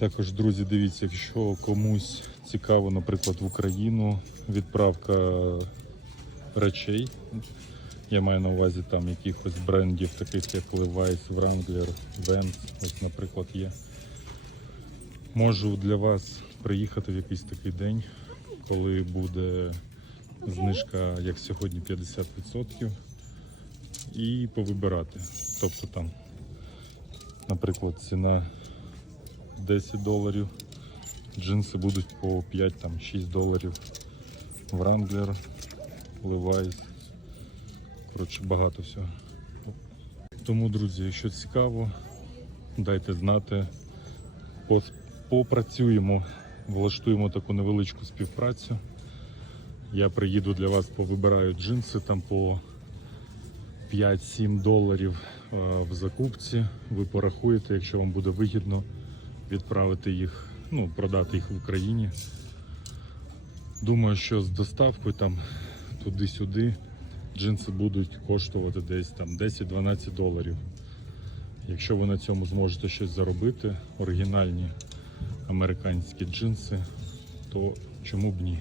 Також, друзі, дивіться, якщо комусь цікаво, наприклад, в Україну відправка речей. Я маю на увазі там якихось брендів, таких як Levi's, Wrangler, Vans, ось, наприклад, є. Можу для вас приїхати в якийсь такий день, коли буде знижка, як сьогодні, 50%, і повибирати. Тобто там, наприклад, ціна 10 доларів, джинси будуть по 5-6 доларів. Wrangler, Levi's. Коротше, багато всього. Тому, друзі, якщо цікаво, дайте знати. Попрацюємо, влаштуємо таку невеличку співпрацю. Я приїду для вас, повибираю джинси там по 5-7 доларів е, в закупці. Ви порахуєте, якщо вам буде вигідно відправити їх, ну, продати їх в Україні. Думаю, що з доставкою там туди-сюди джинси будуть коштувати десь там 10-12 доларів. Якщо ви на цьому зможете щось заробити, оригінальні американські джинси, то чому б ні?